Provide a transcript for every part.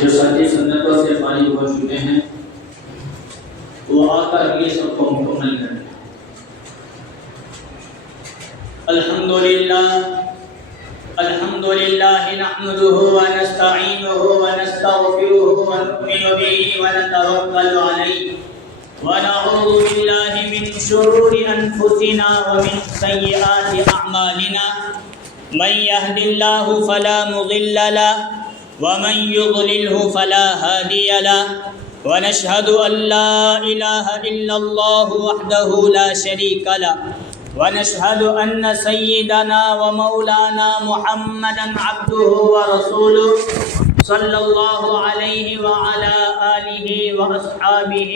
جو ساتھی سنتوں سے فارغ ہو چکے ہیں وہ آ کر یہ سب کو مکمل کریں۔ الحمدللہ نحمده ونستعینه ونستغفره ونؤمن به ونتوکل علیہ ونعوذ باللہ من شرور انفسنا ومن سیئات اعمالنا من يهد الله فلا مضل له ومن يضلله فلا هادي له ونشهد أن لا إله إلا الله وحده لا شريك له ونشهد أن سيدنا ومولانا محمدا عبده ورسوله صلى الله عليه وعلى آله وأصحابه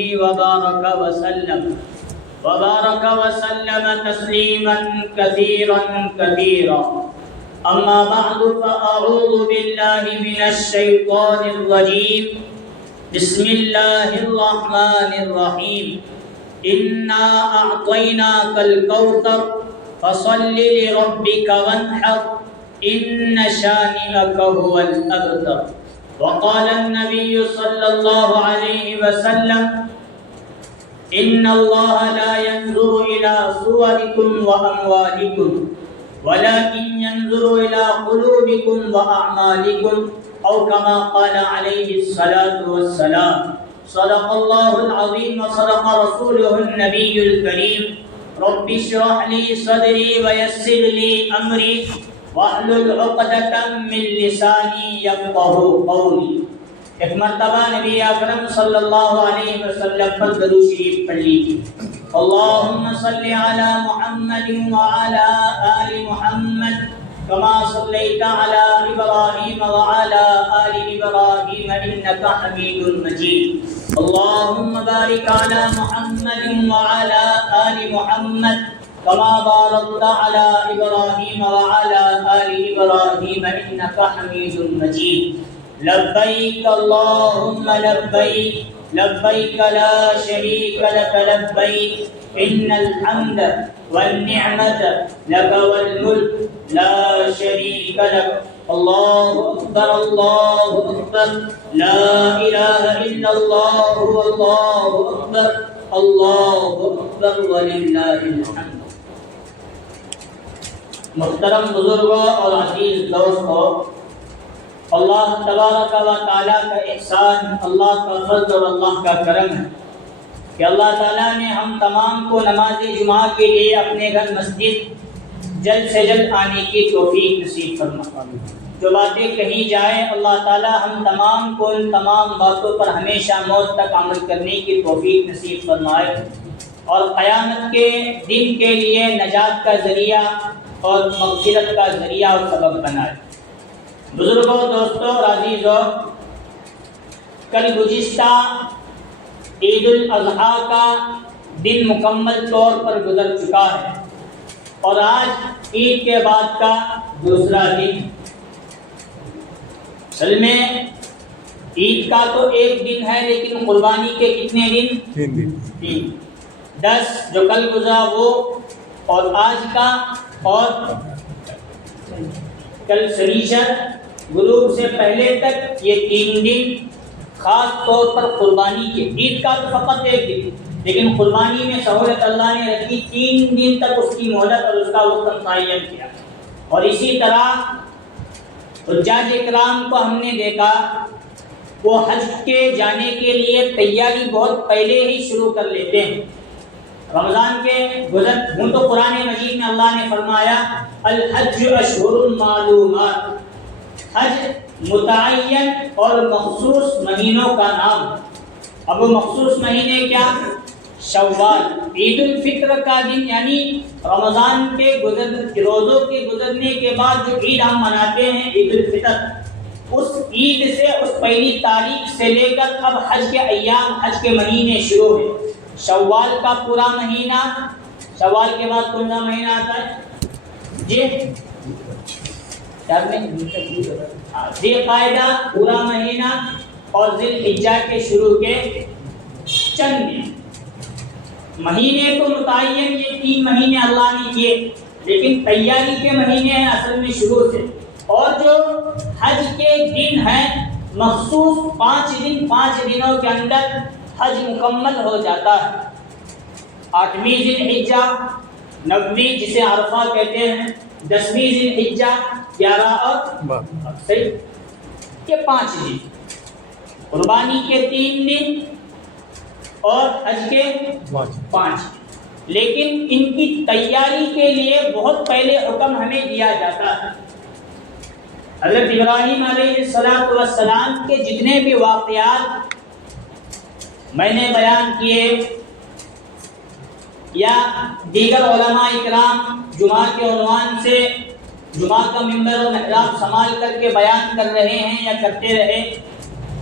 وبارك وسلم تسليما كثيرا كثيرا أما بعد فأعوذ بالله من الشيطان الرجيم بسم الله الرحمن الرحيم إنا أعطيناك الكوثر فصل لربك وانحر إن شانئك هو الأبتر وقال النبي صلى الله عليه وسلم إن الله لا ينظر إلى صوركم وأموالكم ولكن ينظر إلى قلوبكم وأعمالكم أو كما قال عليه الصلاة والسلام صدق الله العظيم وصدق رسوله النبي الكريم رب اشرح لي صدري ويسر لي أمري واحلل عقدة من لساني يفقهوا قولي۔ ایک مرتبہ نبی اکرم صلی اللہ علیہ وسلم پر درود شریف پڑھ لیجیے۔ اللهم صل على محمد وعلى آل محمد كما صليت على إبراهيم وعلى آل إبراهيم إنك حميد مجيد اللهم بارك على محمد وعلى آل محمد كما باركت على إبراهيم وعلى آل إبراهيم إنك حميد مجيد لبيك اللهم لبيك لبيك لا شريك لك لبيك إن الحمد والنعمة لك والملك لا شريك لك الله أكبر الله أكبر لا إله إلا الله والله أكبر الله أكبر ولله الحمد۔ محترم بزرگوں اور عزیز دوستوں، اللہ تبارک و تعالیٰ کا احسان، اللہ کا فضل اور اللہ کا کرم ہے کہ اللہ تعالیٰ نے ہم تمام کو نماز جمعہ کے لیے اپنے گھر مسجد جلد سے جلد آنے کی توفیق نصیب فرمائے۔ جو باتیں کہی جائیں اللہ تعالیٰ ہم تمام کو ان تمام باتوں پر ہمیشہ موت تک عمل کرنے کی توفیق نصیب فرمائے اور قیامت کے دن کے لیے نجات کا ذریعہ اور مغفرت کا ذریعہ اور سبب بنائے۔ بزرگوں، دوستوں اور عزیزوں، کل گزشتہ عید الاضحیٰ کا دن مکمل طور پر گزر چکا ہے اور آج عید کے بعد کا دوسرا دن۔ اصل میں عید کا تو ایک دن ہے لیکن قربانی کے کتنے دن؟ 3 دن۔ 10 جو کل گزرا وہ اور آج کا اور کل شنیچر غروب سے پہلے تک یہ 3 دن خاص طور پر قربانی کے۔ عید کا تو فقط ایک دن لیکن قربانی میں سہولت اللہ نے رکھی، 3 دن تک اس کی مہلت اور اس کا وقت متعین کیا۔ اور اسی طرح حجاج اکرام کو ہم نے دیکھا وہ حج کے جانے کے لیے تیاری بہت پہلے ہی شروع کر لیتے ہیں۔ رمضان کے گزر ہوں تو قرآن مجید میں اللہ نے فرمایا الحج اشہر معلومات، حج متعین اور مخصوص مہینوں کا نام۔ اب وہ مخصوص مہینے کیا؟ شوال، عید الفطر کا دن یعنی رمضان کے روزوں کے گزرنے کے بعد جو عید ہم مناتے ہیں عید الفطر، اس عید سے اس پہلی تاریخ سے لے کر اب حج کے ایام، حج کے مہینے شروع ہیں۔ شوال کا پورا مہینہ، شوال کے بعد کون سا مہینہ آتا ہے؟ جی ذی قعدہ پورا مہینہ اور ذی الحجہ کے شروع کے چند دن۔ مہینے تو متعین یہ 3 مہینے اللہ نے کیے لیکن تیاری کے مہینے ہیں اصل میں شروع سے۔ اور جو حج کے دن ہیں مخصوص 5 دنوں کے اندر حج مکمل ہو جاتا ہے۔ 8ویں ذی الحجہ، 9ویں جسے عرفہ کہتے ہیں، 10ویں ذی الحجہ، 11 اور صحیح، یہ 5 دن، قربانی کے 3 دن اور حج کے 5 دن۔ لیکن ان کی تیاری کے لیے بہت پہلے حکم ہمیں دیا جاتا ہے۔ حضرت ابراہیم علیہ السلام کے جتنے بھی واقعات میں نے بیان کیے یا دیگر علماء اکرام جمعہ کے عنوان سے جمعہ کا منبر و محراب سنبھال کر کے بیان کر رہے ہیں یا کرتے رہے،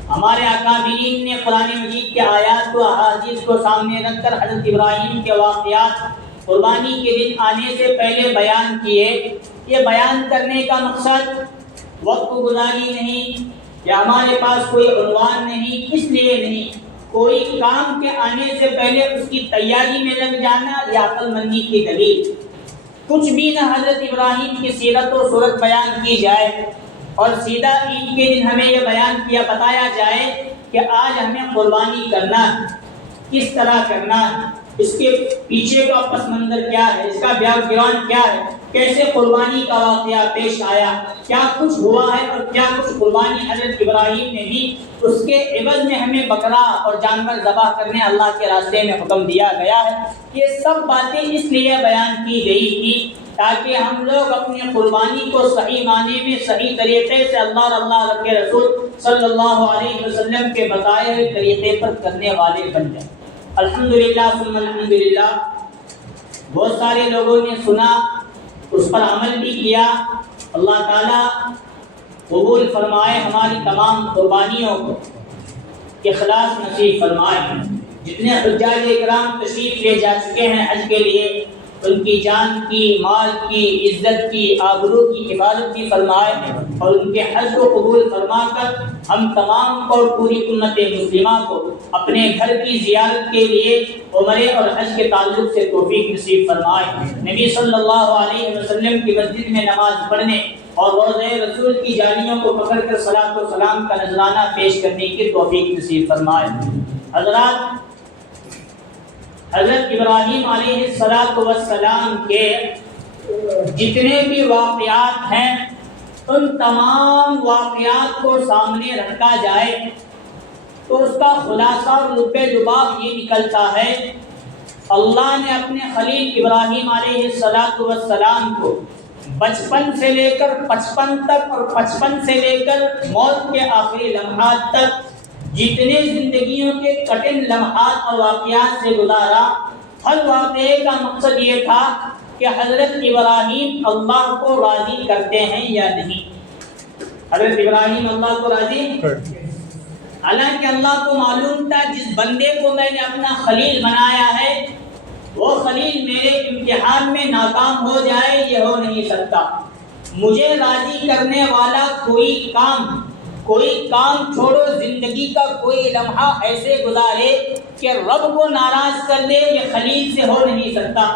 ہمارے اکابرین نے قرآن مجید کے آیات و احادیث کو سامنے رکھ کر حضرت ابراہیم کے واقعات قربانی کے دن آنے سے پہلے بیان کیے۔ یہ بیان کرنے کا مقصد وقت گزاری نہیں یا ہمارے پاس کوئی عنوان نہیں، اس لیے نہیں، کوئی کام کے آنے سے پہلے اس کی تیاری میں لگ جانا یا عقل مندی کی دلیل۔ کچھ بھی نہ حضرت ابراہیم کی سیرت و صورت بیان کی جائے اور سیدھا عید کے دن ہمیں یہ بیان کیا بتایا جائے کہ آج ہمیں قربانی کرنا، کس طرح کرنا، اس کے پیچھے کا پس منظر کیا ہے، اس کا بیک گراؤنڈ کیا ہے، کیسے قربانی کا واقعہ پیش آیا، کیا کچھ ہوا ہے اور کیا کچھ قربانی حضرت ابراہیم نے دی، اس کے عوض میں ہمیں بکرا اور جانور ذبح کرنے اللہ کے راستے میں حکم دیا گیا ہے۔ یہ سب باتیں اس لیے بیان کی گئی تھی تاکہ ہم لوگ اپنی قربانی کو صحیح معنی میں صحیح طریقے سے اللہ کے رسول صلی اللہ علیہ وسلم کے بتائے ہوئے طریقے پر کرنے والے بن جائیں۔ الحمدللہ ثم الحمدللہ، بہت سارے لوگوں نے سنا، اس پر عمل بھی کیا۔ اللہ تعالیٰ قبول فرمائے ہماری تمام قربانیوں کو، اخلاص نصیب فرمائے۔ جتنے حجاج اکرام تشریف لے جا چکے ہیں حج کے لیے، ان کی جان کی، مال کی، عزت کی، آبرو کی حفاظت بھی فرمائے اور ان کے حج کو قبول فرما کر ہم تمام اور پوری امت مسلمہ کو اپنے گھر کی زیارت کے لیے عمرے اور حج کے تعلق سے توفیق نصیب فرمائے۔ نبی صلی اللہ علیہ وسلم کی مسجد میں نماز پڑھنے اور روضہ رسول کی جالیوں کو پکڑ کر صلاۃ و سلام کا نذرانہ پیش کرنے کی توفیق نصیب فرمائے۔ حضرات، حضرت ابراہیم علیہ السلام کے جتنے بھی واقعات ہیں ان تمام واقعات کو سامنے رکھا جائے تو اس کا خلاصہ اور لب لباب یہ نکلتا ہے، اللہ نے اپنے خلیل ابراہیم علیہ السلام کو بچپن سے لے کر 55 تک اور 55 سے لے کر موت کے آخری لمحات تک جتنے زندگیوں کے کٹن لمحات اور واقعات سے گزارا، ہر واقعے کا مقصد یہ تھا کہ حضرت ابراہیم اللہ کو راضی کرتے ہیں یا نہیں۔ حضرت ابراہیم اللہ کو راضی، حالانکہ اللہ کو معلوم تھا جس بندے کو میں نے اپنا خلیل بنایا ہے وہ خلیل میرے امتحان میں ناکام ہو جائے، یہ ہو نہیں سکتا۔ مجھے راضی کرنے والا کوئی کام چھوڑو، زندگی کا کوئی لمحہ ایسے گزارے کہ رب کو ناراض کر دے، یہ خلیل سے ہو نہیں سکتا۔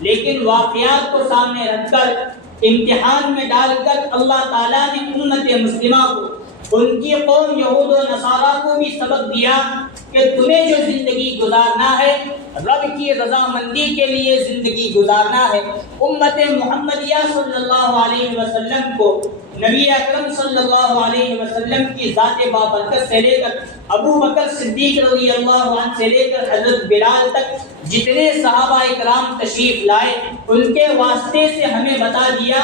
لیکن واقعات کو سامنے رکھ کر، امتحان میں ڈال کر اللہ تعالیٰ نے امت مسلمہ کو، ان کی قوم یہود و نصارہ کو بھی سبق دیا کہ تمہیں جو زندگی گزارنا ہے رب کی رضامندی کے لیے زندگی گزارنا ہے۔ امت محمدیہ صلی اللہ علیہ وسلم کو نبی اکرم صلی اللہ علیہ وسلم کی ذات بابرکت سے لے کر ابو بکر صدیق رضی اللہ عنہ سے لے کر حضرت بلال تک جتنے صحابہ اکرام تشریف لائے ان کے واسطے سے ہمیں بتا دیا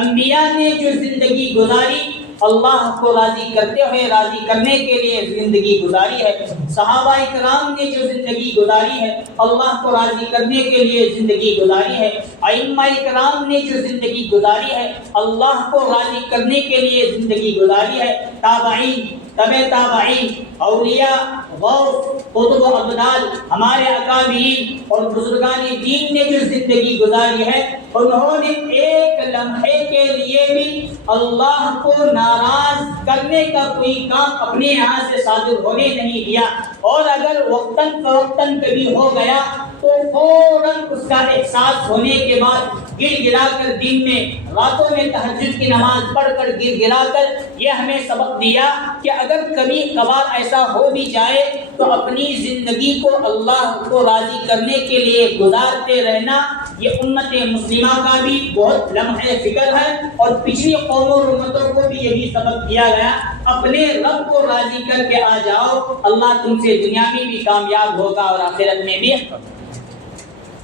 انبیاء نے جو زندگی گزاری اللہ کو راضی کرتے ہوئے راضی کرنے کے لیے زندگی گزاری ہے، صحابہ اکرام نے جو زندگی گزاری ہے اللہ کو راضی کرنے کے لیے زندگی گزاری ہے، ائمہ اکرام نے جو زندگی گزاری ہے اللہ کو راضی کرنے کے لیے زندگی گزاری ہے، تابعین، تبع تابعین، اولیاء، غوث، قطب و ابدال، ہمارے اکابرین اور بزرگان دین نے جو زندگی گزاری ہے انہوں نے ایک لمحے کے لیے بھی اللہ کو ناراض کرنے کا کوئی کام اپنے یہاں سے صادر ہونے نہیں دیا، اور اگر وقتاً فوقتاً کبھی ہو گیا تو فوراً اس کا احساس ہونے کے بعد گر گرا کر دن میں راتوں میں تہجد کی نماز پڑھ کر گر گرا کر یہ ہمیں سبق دیا کہ اگر کبھی کبھار ایسا ہو بھی جائے تو اپنی زندگی کو اللہ کو راضی کرنے کے لیے گزارتے رہنا. یہ امت مسلمہ کا بھی بہت لمحہ فکر ہے اور پچھلی قوموں اور امتوں کو بھی یہی سبق دیا گیا. اپنے رب کو راضی کر کے آ جاؤ, اللہ تم سے دنیا میں بھی کامیاب ہوگا اور آخرت میں بھی.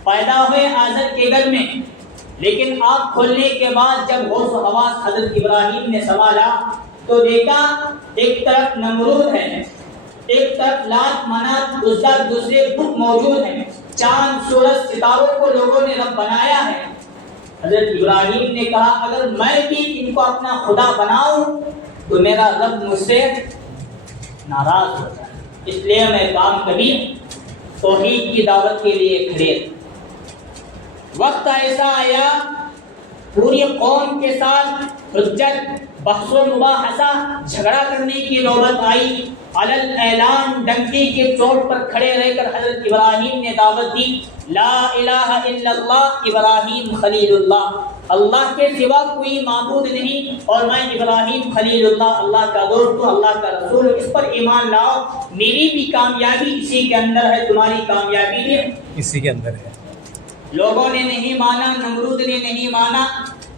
پیدا ہوئے آزر کے گھر میں, لیکن آنکھ کھولنے کے بعد جب ہوش و حواس حضرت ابراہیم نے سنبھالا تو دیکھا ایک طرف نمرود ہے, ایک طرف لات منات عزا دوسرے بت موجود ہیں, چاند سورج ستاروں کو لوگوں نے رب بنایا ہے. حضرت ابراہیم نے کہا اگر میں بھی ان کو اپنا خدا بناؤں تو میرا رب مجھ سے ناراض ہو جائے, اس لیے میں کام کبھی توحید کی دعوت کے لیے کھڑے. وقت ایسا آیا پوری قوم کے ساتھ حجت بحث و مباحثہ جھگڑا کرنے کی نوبت آئی. علل اعلان ڈنکی کے چوٹ پر کھڑے رہ کر حضرت ابراہیم نے دعوت دی لا الہ الا اللہ ابراہیم خلیل اللہ, اللہ کے سوا کوئی معبود نہیں اور میں ابراہیم خلیل اللہ, اللہ کا دوست ہوں, اللہ کا رسول, اس پر ایمان لاؤ. میری بھی کامیابی اسی کے اندر ہے, تمہاری کامیابی بھی اسی کے اندر ہے. لوگوں نے نہیں مانا, نمرود نے نہیں مانا,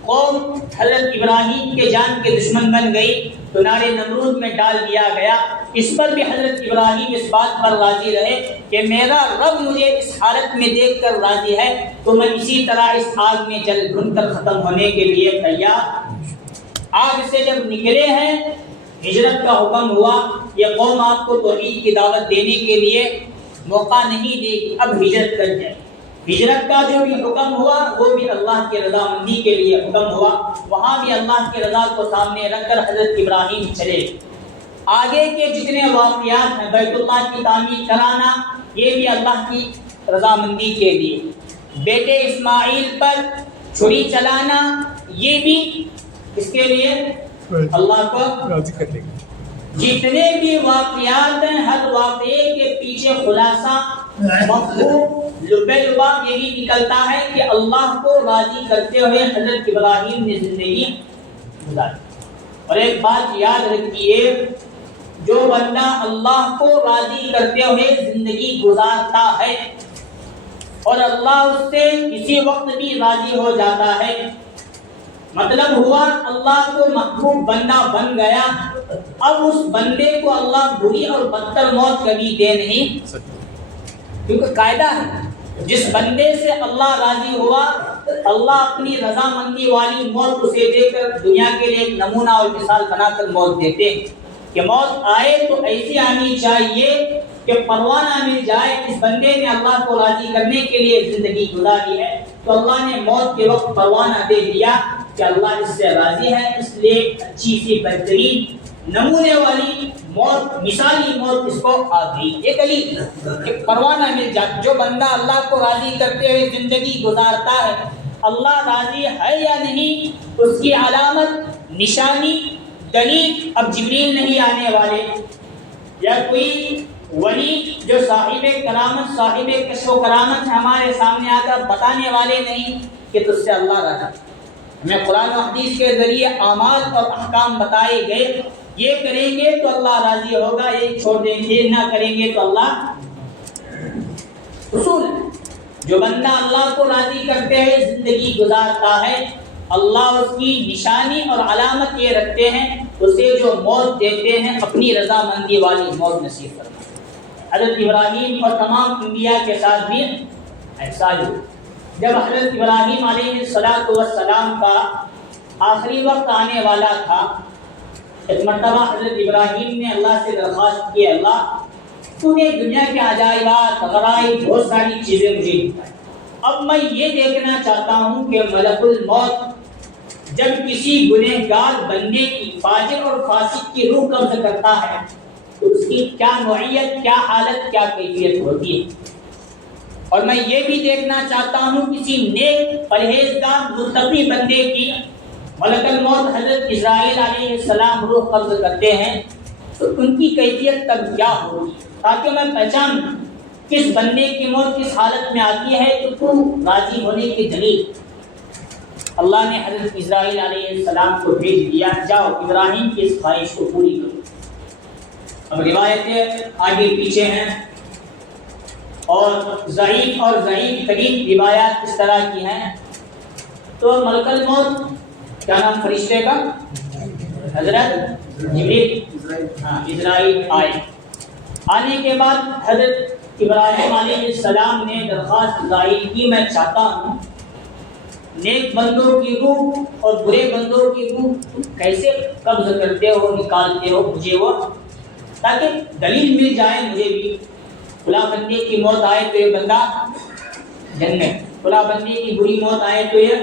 قوم حضرت ابراہیم کے جان کے دشمن بن گئی تو نارے نمرود میں ڈال دیا گیا. اس پر بھی حضرت ابراہیم اس بات پر راضی رہے کہ میرا رب مجھے اس حالت میں دیکھ کر راضی ہے تو میں اسی طرح اس آگ میں جل بھن کر ختم ہونے کے لیے تیار. آگ سے جب نکلے ہیں ہجرت کا حکم ہوا. یہ قوم آپ کو توحید کی دعوت دینے کے لیے موقع نہیں دے گی, اب ہجرت کر جائے. ہجرت کا جو بھی حکم ہوا وہ بھی اللہ کی رضا مندی کے لیے حکم ہوا. وہاں بھی اللہ کی رضا کو سامنے رکھ کر حضرت ابراہیم چلے. آگے کے جتنے واقعات ہیں, بیت اللہ کی تعمیر کرانا, یہ بھی اللہ کی رضا مندی کے لیے. بیٹے اسماعیل پر چھری چلانا, یہ بھی اس کے لیے اللہ کو راضی کرنے کے. جتنے بھی واقعات ہیں ہر واقعے کے پیچھے خلاصہ مفہوم لبے لباب یہی نکلتا ہے کہ اللہ کو راضی کرتے ہوئے حضرت ابراہیم نے زندگی گزاری. اور ایک بات یاد رکھیے, جو بندہ اللہ کو راضی کرتے ہوئے زندگی گزارتا ہے اور اللہ اس سے کسی وقت بھی راضی ہو جاتا ہے, مطلب ہوا اللہ کو محبوب بندہ بن گیا, اب اس بندے کو اللہ بری اور بدتر موت کبھی دے نہیں, کیونکہ قاعدہ ہے جس بندے سے اللہ راضی ہوا اللہ اپنی رضا مندی والی موت اسے دے کر دنیا کے لیے ایک نمونہ اور مثال بنا کر موت دیتے ہیں کہ موت آئے تو ایسی آنی چاہیے کہ پروانہ مل جائے. اس بندے نے اللہ کو راضی کرنے کے لیے زندگی گزاری ہے تو اللہ نے موت کے وقت پروانہ دے دیا کہ اللہ اس سے راضی ہے, اس لیے اچھی سی بہترین نمونے والی موت, مثالی موت اس کو آ گئی. ایک علی ایک پروانہ مل جاتا. جو بندہ اللہ کو راضی کرتے ہوئے زندگی گزارتا ہے, اللہ راضی ہے یا نہیں اس کی علامت نشانی دلیل اب جبریل نہیں آنے والے یا کوئی ولی جو صاحب کرامت صاحب کشف و کرامت ہمارے سامنے آ کر بتانے والے نہیں کہ تجھ سے اللہ راضی. ہمیں قرآن و حدیث کے ذریعے اعمال اور احکام بتائے گئے, یہ کریں گے تو اللہ راضی ہوگا, یہ چھوڑ دیں گے نہ کریں گے تو اللہ. اصول جو بندہ اللہ کو راضی کرتے ہوئے زندگی گزارتا ہے اللہ اس کی نشانی اور علامت یہ رکھتے ہیں اسے جو موت دیتے ہیں اپنی رضا مندی والی موت نصیب کرنا. حضرت ابراہیم اور تمام انبیاء کے ساتھ بھی ایسا ہی. جب حضرت ابراہیم علیہ السلام کا آخری وقت آنے والا تھا, ایک مرتبہ حضرت ابراہیم نے اللہ سے درخواست کی, اللہ تو نے دنیا کے عجائبات غرائب بہت ساری چیزیں مجھے دکھائی, اب میں یہ دیکھنا چاہتا ہوں کہ ملک الموت جب کسی گنہگار بندے کی فاجر اور فاسق کی روح قبض کرتا ہے تو اس کی کیا نوعیت, کیا حالت, کیا کیفیت ہوتی ہے. اور میں یہ بھی دیکھنا چاہتا ہوں کسی نیک پرہیزگار متقی بندے کی ملک الموت حضرت اسرائیل علیہ السلام روح قبض کرتے ہیں تو ان کی کیفیت تب کیا ہوگی, تاکہ میں پہچان کس بندے کی موت کس حالت میں آتی ہے تو تم راضی ہونے کی دلیل اللہ نے حضرت اسرائیل علیہ السلام کو بھیج دیا، جاؤ ابراہیم کی اس خواہش کو پوری کرو۔ اب روایتیں آگے پیچھے ہیں اور ضعیف ترین روایات اس طرح کی ہیں۔ تو ملک الموت کیا نام فرشتے کا؟ حضرت جبریل، اسرائیل آنے کے بعد حضرت ابراہیم علیہ السلام نے درخواست ظاہر کی، میں چاہتا ہوں نیک بندوں کی روح اور برے بندوں کی روح تم کیسے قبض کرتے ہو، نکالتے ہو، مجھے وہ تاکہ دلیل مل جائے مجھے بھی۔ فلاں بندے کی موت آئے تو یہ بندہ جنت، فلاں بندے کی بری موت آئے تو یہ۔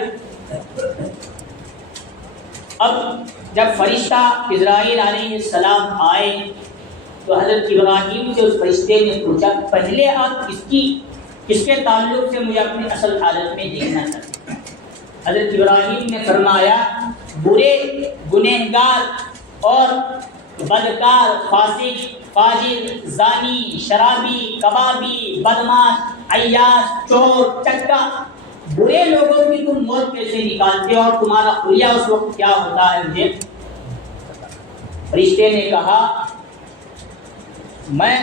اب جب فرشتہ اسرائیل علیہ السلام آئے تو حضرت ابراہیم سے اس فرشتے نے پوچھا پہلے آپ کس کے تعلق سے مجھے اپنی اصل حالت میں دیکھنا چاہتے ہیں؟ حضرت ابراہیم نے فرمایا برے، گنہگار اور بدکار، فاسق، فاجر، زانی، شرابی، کبابی، بدماش، عیاش، چور، چکا، برے لوگوں کی تم موت کیسے نکالتے ہو اور تمہارا خلیہ اس وقت کیا ہوتا ہے مجھے؟ فرشتے نے کہا میں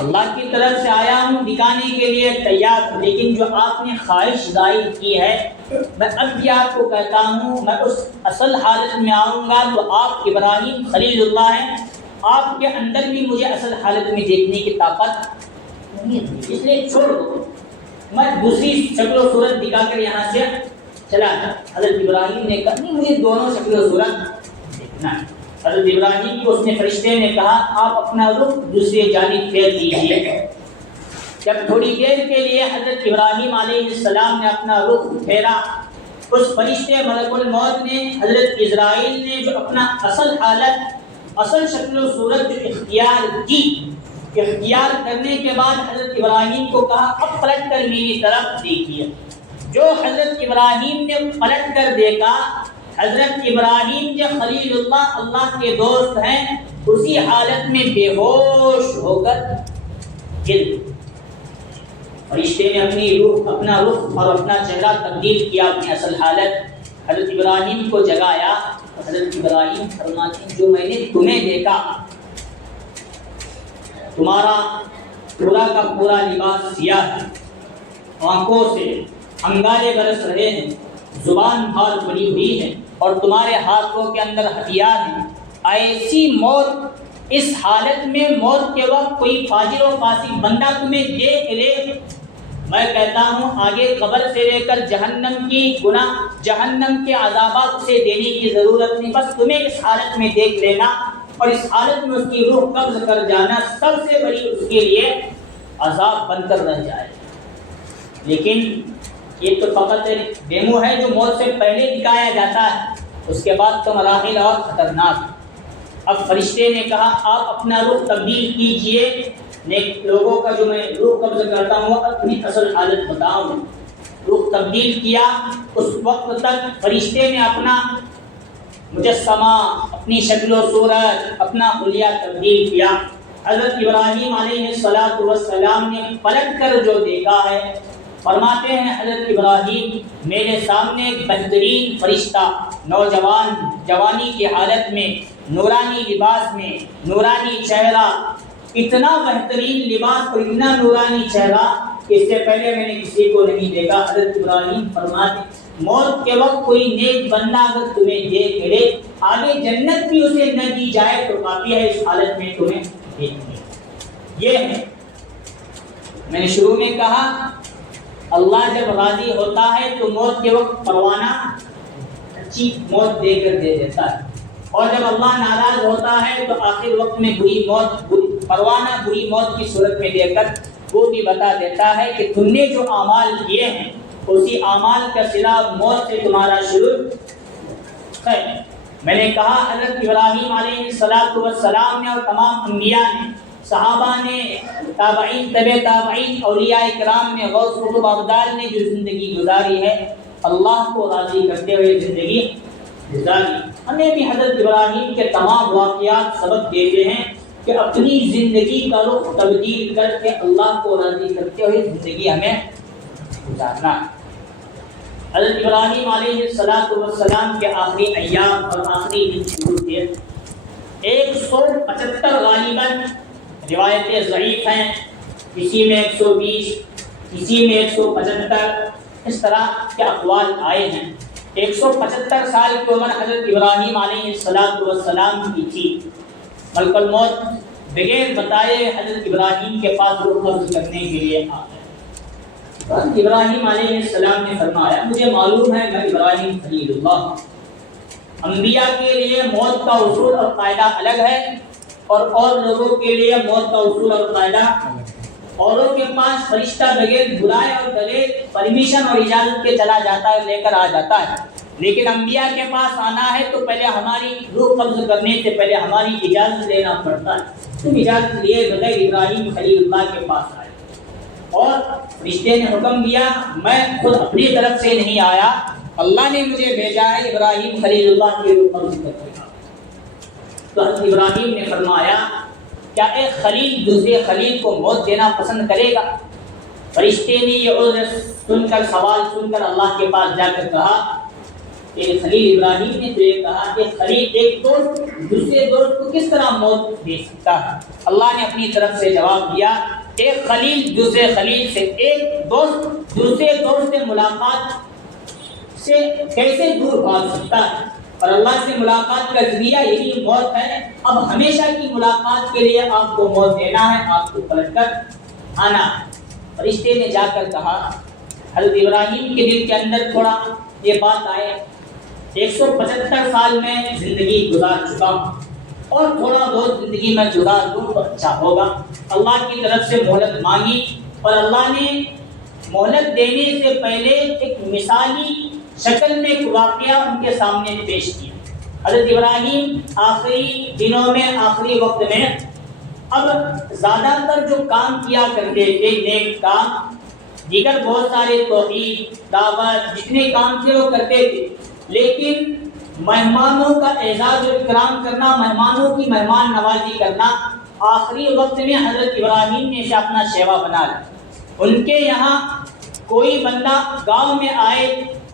اللہ کی طرف سے آیا ہوں، دکھانے کے لیے تیار ہوں، لیکن جو آپ نے خواہش ظاہر کی ہے میں اب بھی آپ کو کہتا ہوں میں اس اصل حالت میں آؤں گا تو آپ ابراہیم خلیل اللہ ہیں، آپ کے اندر بھی مجھے اصل حالت میں دیکھنے کی طاقت نہیں ہے، اس لیے چھوڑ دو، میں دوسری شکل و صورت دکھا کر یہاں سے چلا جا۔ حضرت ابراہیم نے کہا نہیں مجھے دونوں شکل و صورت دیکھنا ہے۔ حضرت ابراہیم کو اس نے فرشتے نے کہا آپ اپنا رخ دوسری جانب پھیر دیجیے۔ جب تھوڑی دیر کے لیے حضرت ابراہیم علیہ السلام نے اپنا رخ پھیرا، اس فرشتے ملک الموت نے حضرت اسرائیل نے جو اپنا اصل حالت، اصل شکل و صورت جو اختیار کی، اختیار کرنے کے بعد حضرت ابراہیم کو کہا اب پلٹ کر میری طرف دیکھیے۔ جو حضرت ابراہیم نے پلٹ کر دیکھا، حضرت ابراہیم جو خلیل اللہ، اللہ کے دوست ہیں، اسی حالت میں بے ہوش ہو کر گر۔ فرشتے نے اپنا رخ اور اپنا چہرہ تبدیل کیا اپنی اصل حالت، حضرت ابراہیم کو جگایا۔ حضرت ابراہیم فرماتے ہیں جو میں نے تمہیں دیکھا، تمہارا پورا کا پورا لباس سیاہ ہے، آنکھوں سے انگارے برس رہے ہیں، زبان بھار پڑی ہوئی ہے اور تمہارے ہاتھوں کے اندر ہتھیار ہیں۔ ایسی موت، اس حالت میں موت کے وقت کوئی فاجر و فاسق بندہ تمہیں دیکھ لے، میں کہتا ہوں آگے قبر سے لے کر جہنم کی جہنم کے عذابات اسے دینے کی ضرورت نہیں، بس تمہیں اس حالت میں دیکھ لینا اور اس حالت میں اس کی روح قبض کر جانا سب سے بڑی اس کے لیے عذاب بن کر رہ جائے۔ لیکن یہ تو فقط ایک ڈیمو ہے جو موت سے پہلے دکھایا جاتا ہے، اس کے بعد تو مراحل اور خطرناک۔ اب فرشتے نے کہا آپ اپنا رخ تبدیل کیجئے، نیک لوگوں کا جو میں روح قبض کرتا ہوں اپنی اصل حالت بتاؤں۔ رخ تبدیل کیا، اس وقت تک فرشتے نے اپنا مجسمہ، اپنی شکل و صورت، اپنا خلیہ تبدیل کیا۔ حضرت ابراہیم علیہ السلام نے پلٹ کر جو دیکھا ہے، فرماتے ہیں حضرت ابراہیم میرے سامنے ایک بہترین فرشتہ، نوجوان، جوانی کی حالت میں، نورانی لباس میں، نورانی چہرہ، اتنا بہترین لباس اور اتنا نورانی چہرہ کہ اس سے پہلے میں نے کسی کو نہیں دیکھا۔ حضرت ابراہیم فرماتے موت کے وقت کوئی نیک بندہ اگر تمہیں دیکھ لے، آگے جنت بھی اسے نہ دی جائے تو کافی ہے اس حالت میں تمہیں دیکھنے۔ یہ ہے میں نے شروع میں کہا اللہ جب راضی ہوتا ہے تو موت کے وقت پروانہ اچھی موت دے کر دے دیتا ہے، اور جب اللہ ناراض ہوتا ہے تو آخر وقت میں پروانہ بری موت کی صورت میں دے کر وہ بھی بتا دیتا ہے کہ تم نے جو اعمال کیے ہیں اسی اعمال کا صلہ موت سے تمہارا شروع ہے۔ میں نے کہا حضرت ابراہیم علیہ السلام نے اور تمام انبیاء نے، صحابہ نے، تابعین، تبع تابعین، اولیاء اکرام نے، غوث قطب ابدال نے جو زندگی گزاری ہے اللہ کو راضی کرتے ہوئے زندگی گزاری۔ ہمیں بھی حضرت ابراہیم کے تمام واقعات سبق دیتے ہیں کہ اپنی زندگی کا رخ تبدیل کر کے اللہ کو راضی کرتے ہوئے زندگی ہمیں گزارنا ہے۔ حضرت ابراہیم علیہ السلام کے آخری ایام اور آخری دن شروع تھے۔ 175 غالباً روایتیں ضعیف ہیں، کسی میں 120، کسی میں 175، اس طرح کے اقوال آئے ہیں۔ 175 سال کی عمر حضرت ابراہیم علیہ السلام کی تھی۔ ملک الموت بغیر بتائے حضرت ابراہیم کے پاس روح قبض کرنے کے لیے آ گئے۔ حضرت ابراہیم علیہ السلام نے فرمایا مجھے معلوم ہے میں ابراہیم خلیل اللہ ہوں۔ انبیاء کے لیے موت کا اصول اور قاعدہ الگ ہے اور لوگوں کے لیے موت کا اصول اور قاعدہ، اوروں کے پاس فرشتہ بغیر بلائے اور بغیر پرمیشن اور اجازت کے چلا جاتا ہے، لے کر آ جاتا ہے، لیکن انبیاء کے پاس آنا ہے تو پہلے ہماری روح قبض کرنے سے پہلے ہماری اجازت لینا پڑتا ہے۔ تم اجازت لیے بغیر ابراہیم خلیل اللہ کے پاس آئے اور فرشتے نے حکم دیا، میں خود اپنی طرف سے نہیں آیا، اللہ نے مجھے بھیجا ہے ابراہیم خلیل اللہ کی روح قبض کرنے کا۔ تو حضرت ابراہیم نے فرمایا کیا ایک خلیل دوسرے خلیل کو موت دینا پسند کرے گا؟ فرشتے نے یہ عذر سن کر، سوال سن کر اللہ کے پاس جا کر کہا کہ خلیل ابراہیم نے تو یہ کہا کہ خلیل ایک دوست دوسرے دوست کو کس طرح موت دے سکتا ہے؟ اللہ نے اپنی طرف سے جواب دیا ایک خلیل دوسرے خلیل سے، ایک دوست دوسرے دوست سے ملاقات سے کیسے دور بھاگ سکتا ہے؟ اور اللہ سے ملاقات کا ذریعہ یہی موت ہے۔ اب ہمیشہ کی ملاقات کے لیے آپ کو موت دینا ہے، آپ کو پلٹ کر آنا ہے۔ فرشتے نے جا کر کہا، حضرت ابراہیم کے دل کے اندر تھوڑا یہ بات آئے 175 سال میں زندگی گزار چکا ہوں اور تھوڑا بہت زندگی میں گزار دوں تو اچھا ہوگا۔ اللہ کی طرف سے مہلت مانگی اور اللہ نے مہلت دینے سے پہلے ایک مثالی شکل میں ایک واقعہ ان کے سامنے پیش کیا۔ حضرت ابراہیم آخری دنوں میں، آخری وقت میں اب زیادہ تر جو کام کیا کرتے تھے نیک کام، دیگر بہت سارے توحید، دعوت، جتنے کام تھے وہ کرتے تھے، لیکن مہمانوں کا اعزاز و اکرام کرنا، مہمانوں کی مہمان نوازی کرنا آخری وقت میں حضرت ابراہیم نے اسے اپنا شیوا بنا لیا۔ ان کے یہاں کوئی بندہ گاؤں میں آئے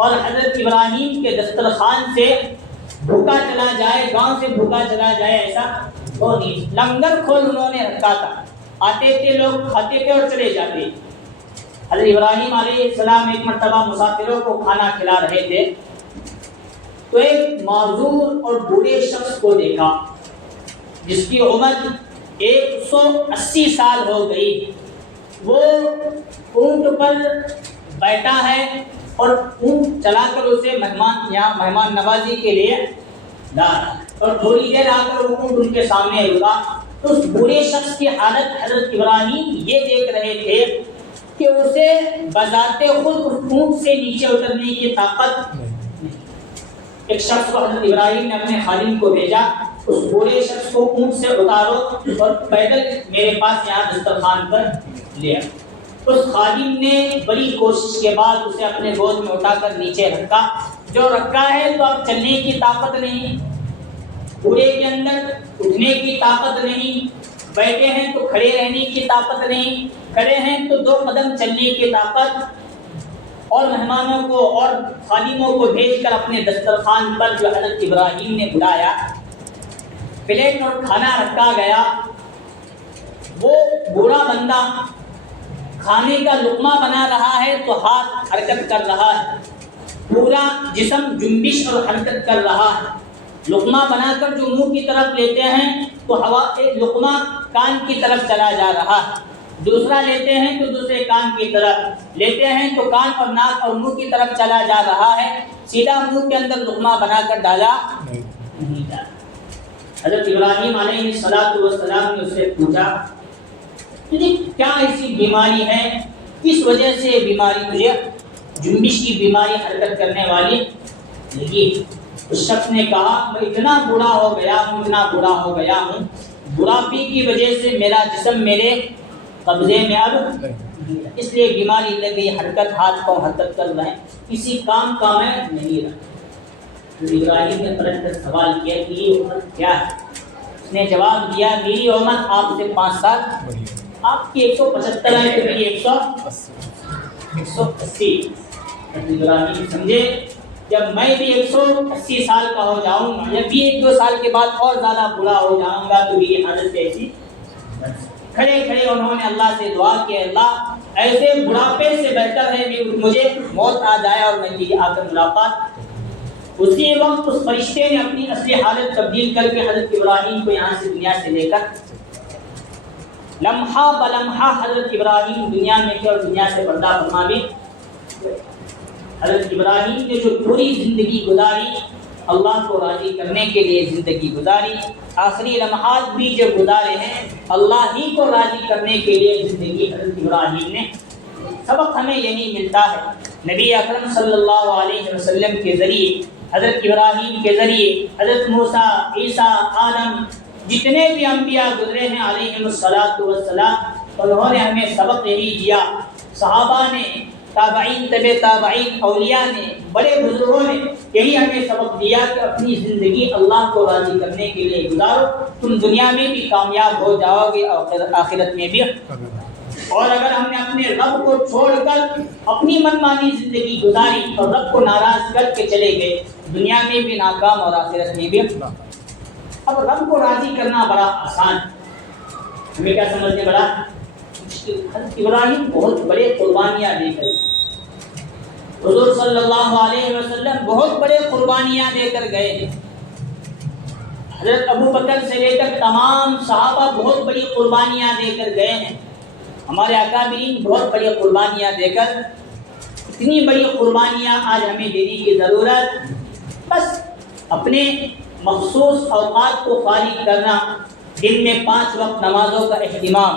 اور حضرت ابراہیم کے دسترخوان سے بھوکا چلا جائے، گاؤں سے بھوکا چلا جائے، ایسا ہو نہیں۔ لنگر کھول انہوں نے رکھا تھا، آتے تھے لوگ، کھاتے تھے اور چلے جاتے۔ حضرت ابراہیم علیہ السلام ایک مرتبہ مسافروں کو کھانا کھلا رہے تھے تو ایک معذور اور بوڑھے شخص کو دیکھا جس کی عمر 180 سال ہو گئی۔ وہ اونٹ پر بیٹھا ہے اور اونٹ چلا کر اسے مہمان نوازی کے لیے لایا اور تھوڑی دیر آ کر وہ اونٹ ان کے سامنے رکا تو اس بوڑھے شخص کی حالت حضرت ابراہیم یہ دیکھ رہے تھے کہ اسے بذات خود اس اونٹ سے نیچے اترنے کی طاقت نہیں۔ ایک شخص کو حضرت ابراہیم نے اپنے خادم کو بھیجا، اس بوڑھے شخص کو اونٹ سے اتارو اور پیدل میرے پاس یہاں دسترخوان پر لے آؤ۔ اس خادم نے بڑی کوشش کے بعد اسے اپنے گود میں اٹھا کر نیچے رکھا، جو رکھا ہے تو اب چلنے کی طاقت نہیں، بوڑھے کے اندر اٹھنے کی طاقت نہیں، بیٹھے ہیں تو کھڑے رہنے کی طاقت نہیں، کھڑے ہیں تو 2 قدم چلنے کی طاقت، اور مہمانوں کو اور خادموں کو بھیج کر اپنے دسترخوان پر جو حضرت ابراہیم نے بلایا، پلیٹ اور کھانا رکھا گیا، وہ بوڑھا بندہ کھانے کا لقمہ بنا رہا ہے تو ہاتھ حرکت کر رہا ہے، پورا جسم جنبش اور حرکت کر رہا ہے۔ لقمہ بنا کر جو منہ کی طرف لیتے ہیں تو ہوا ایک لقمہ کان کی طرف چلا جا رہا ہے، دوسرا لیتے ہیں تو دوسرے کان کی طرف لیتے ہیں تو کان اور ناک اور منہ کی طرف چلا جا رہا ہے، سیدھا منہ کے اندر لقمہ بنا کر ڈالا نہیں جا۔ حضرت ابراہیم علیہ السلام نے اس سے پوچھا کیا ایسی بیماری ہے، کس وجہ سے بیماری تجھے جنبش کی بیماری حرکت کرنے والی لگی؟ اس شخص نے کہا میں اتنا بوڑھا ہو گیا ہوں، بڑھاپے کی وجہ سے میرا جسم میرے قبضے میں اب اس لیے بیماری لگ گئی، حرکت ہاتھ کو حرکت کر رہے ہیں، کسی کام کا میں نہیں رہا۔ ابراہیم نے پلٹ کر سوال کیا کہ یہ عمر کیا ہے؟ اس نے جواب دیا میری عمر آپ سے 5 سال، آپ کی 175 ہے تو میری 180۔ ابراہیم سمجھے جب میں بھی 180 سال کا ہو جاؤں گا، یا بھی 1-2 سال کے بعد اور زیادہ بوڑھا ہو جاؤں گا تو میری حالت ایسی۔ کھڑے کھڑے انہوں نے اللہ سے دعا کی، اللہ ایسے بڑھاپے سے بہتر ہے کہ مجھے موت آ جائے اور میں تیری آ کر ملاقات۔ اسی وقت اس فرشتے نے اپنی اصلی حالت تبدیل کر کے حضرت ابراہیم کو یہاں سے دنیا سے لے کر لمحہ بلمحہ حضرت ابراہیم دنیا میں تھے اور دنیا سے پردہ فرما بھی۔ حضرت ابراہیم نے جو پوری زندگی گزاری اللہ کو راضی کرنے کے لیے زندگی گزاری، آخری لمحات بھی جو گزارے ہیں اللہ ہی کو راضی کرنے کے لیے زندگی حضرت ابراہیم نے۔ سبق ہمیں یہی ملتا ہے، نبی اکرم صلی اللہ علیہ وسلم کے ذریعے، حضرت ابراہیم کے ذریعے، حضرت موسیٰ، عیسیٰ، آدم، جتنے بھی انبیاء گزرے ہیں علیہم الصلاۃ والسلام، انہوں نے ہمیں سبق یہی دیا۔ صحابہ نے، تابعین، طبع تابعین، اولیاء نے، بڑے بزرگوں نے یہی ہمیں سبق دیا کہ اپنی زندگی اللہ کو راضی کرنے کے لیے گزارو، تم دنیا میں بھی کامیاب ہو جاؤ گے اور آخرت میں بھی۔ اور اگر ہم نے اپنے رب کو چھوڑ کر اپنی منمانی زندگی گزاری اور رب کو ناراض کر کے چلے گئے، دنیا میں بھی ناکام اور آخرت میں بھی۔ اب رب کو راضی کرنا بڑا آسان، ہمیں کیا سمجھنے بڑا مشکل۔ حضرت ابراہیم بہت بڑے قربانیاں دے کر، حضور صلی اللہ علیہ وسلم بہت بڑے قربانیاں دے کر گئے۔ حضرت ابو بکر سے لے کر تمام صحابہ بہت بڑی قربانیاں دے کر گئے ہیں۔ ہمارے اکابرین بہت بڑی قربانیاں دے کر، اتنی بڑی قربانیاں آج ہمیں دینے کی ضرورت، بس اپنے مخصوص اوقات کو فارغ کرنا، دن میں 5 وقت نمازوں کا اہتمام،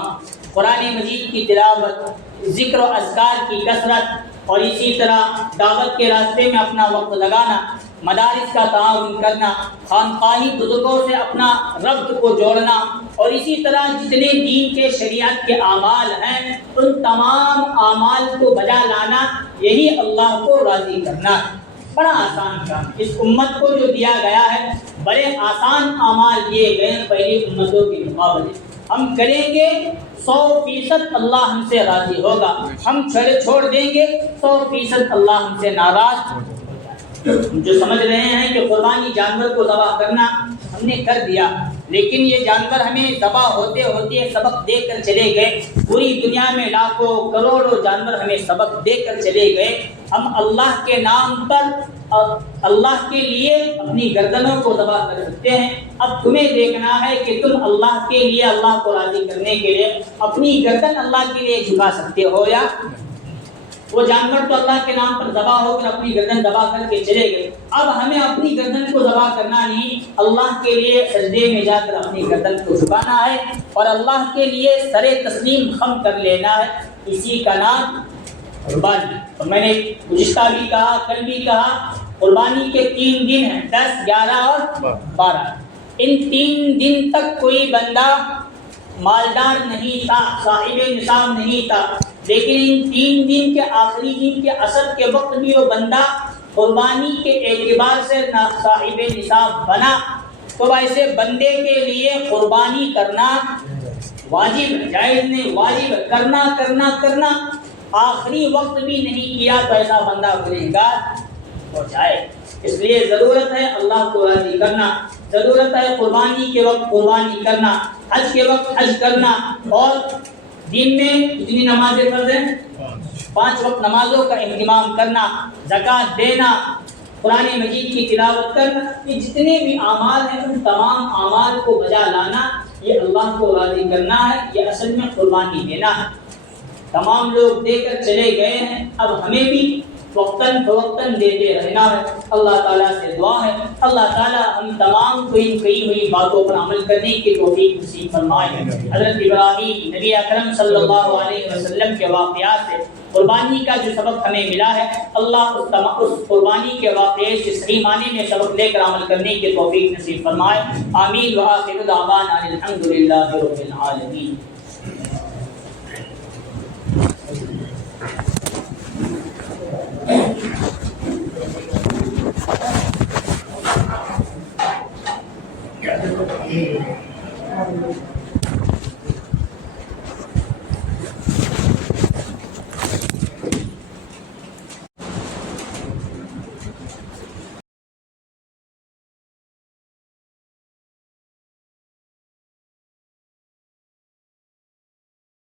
قرآن مجید کی تلاوت، ذکر و اذکار کی کثرت، اور اسی طرح دعوت کے راستے میں اپنا وقت لگانا، مدارس کا تعاون کرنا، خانقاہی بزرگوں سے اپنا ربط کو جوڑنا، اور اسی طرح جتنے دین کے شریعت کے اعمال ہیں ان تمام اعمال کو بجا لانا، یہی اللہ کو راضی کرنا ہے۔ بڑا آسان کام، اس امت کو جو دیا گیا ہے بڑے آسان اعمال دیے گئے ہیں پہلی امتوں کے مقابلے۔ ہم کریں گے 100% اللہ ہم سے راضی ہوگا، ہم چھوڑ دیں گے 100% اللہ ہم سے ناراض ہوگا۔ جو سمجھ رہے ہیں کہ قربانی جانور کو ذبح کرنا ہم نے کر دیا، لیکن یہ جانور ہمیں ذبح ہوتے ہوتے سبق دے کر چلے گئے، پوری دنیا میں لاکھوں کروڑوں جانور ہمیں سبق دے کر چلے گئے۔ ہم اللہ کے نام پر اور اللہ کے لیے اپنی گردنوں کو ذبح کر سکتے ہیں۔ اب تمہیں دیکھنا ہے کہ تم اللہ کے لیے، اللہ کو راضی کرنے کے لیے اپنی گردن اللہ کے لیے جھکا سکتے ہو یا وہ جانور تو اللہ کے نام پر ذبح ہو کر اپنی گردن ذبح کر کے چلے گئے۔ اب ہمیں اپنی گردن کو ذبح کرنا نہیں، اللہ کے لیے سجدے میں جا کر اپنی گردن کو جھکانا ہے اور اللہ کے لیے سر تسلیم خم کر لینا ہے۔ اسی کا نام قربانی۔ اور میں نے گزشتہ بھی کہا، کل بھی کہا، قربانی کے 3 دن ہیں، 10، 11 اور 12۔ ان 3 دن تک کوئی بندہ مالدار نہیں تھا، صاحب نصاب نہیں تھا، لیکن ان 3 دن کے آخری دن کے عصر کے وقت بھی وہ بندہ قربانی کے اعتبار سے صاحب نصاب بنا۔ تو ایسے بندے کے لیے قربانی کرنا واجب ہے، جائز نہیں، واجب ہے، کرنا آخری وقت بھی نہیں کیا تو ایسا بندہ گنہگار ہو جائے۔ اس لیے ضرورت ہے اللہ کو راضی کرنا، ضرورت ہے قربانی کے وقت قربانی کرنا، حج کے وقت حج کرنا، اور دن میں کتنی نمازیں فرض ہیں؟ 5 وقت نمازوں کا اہتمام کرنا، زکوٰۃ دینا، قرآن مجید کی تلاوت کرنا، یہ جتنے بھی اعمال ہیں ان تمام اعمال کو بجا لانا، یہ اللہ کو راضی کرنا ہے، یہ اصل میں قربانی دینا ہے۔ تمام لوگ دے کر چلے گئے ہیں، اب ہمیں بھی وقتاً فوقتاً دیتے رہنا ہے۔ اللہ تعالیٰ سے دعا ہے اللہ تعالیٰ ہم تمام کو ان کہی ہوئی باتوں پر عمل کرنے کی توفیق نصیب فرمائے۔ حضرت ابراہیم نبی اکرم صلی اللہ علیہ وسلم کے واقعات سے قربانی کا جو سبق ہمیں ملا ہے، اللہ اس قربانی کے واقعے سے صحیح معنی میں سبق لے کر عمل کرنے کی توفیق نصیب فرمائے۔ آمین وآخر دعوانا الحمد للہ رب العالمین۔